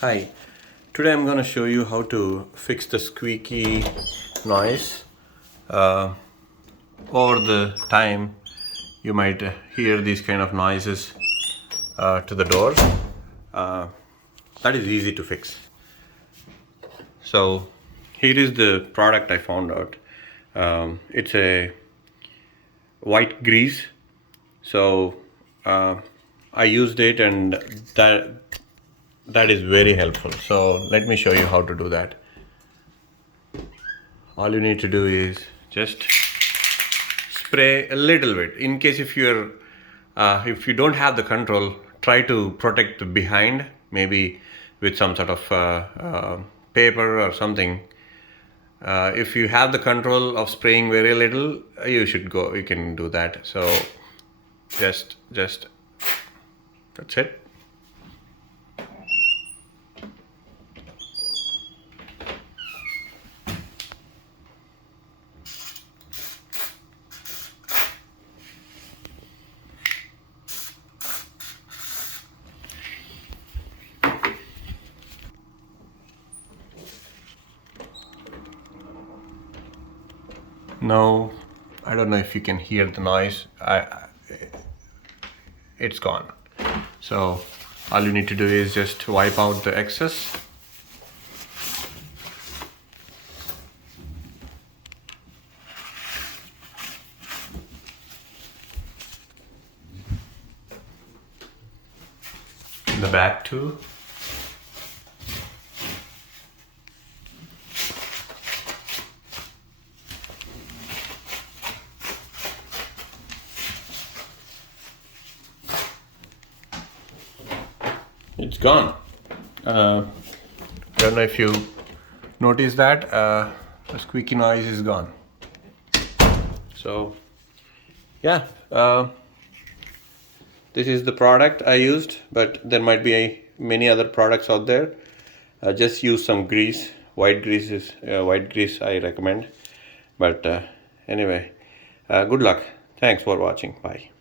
Hi, today I'm going to show you how to fix the squeaky noise. Over the time you might hear these kind of noises to the door. That is easy to fix. So here is the product I found out. It's a white grease. So I used it, and that is very helpful. So let me show you how to do that. All you need to do is just spray a little bit. In case if you don't have the control, try to protect the behind, maybe with some sort of paper or something. If you have the control of spraying very little, you can do that. So just that's it. Now, I don't know if you can hear the noise. It's gone. So all you need to do is just wipe out the excess. The back too. It's gone. I don't know if you noticed that the squeaky noise is gone. So yeah, this is the product I used, but there might be many other products out there. Just use some grease. White grease I recommend. But anyway, good luck. Thanks for watching. Bye.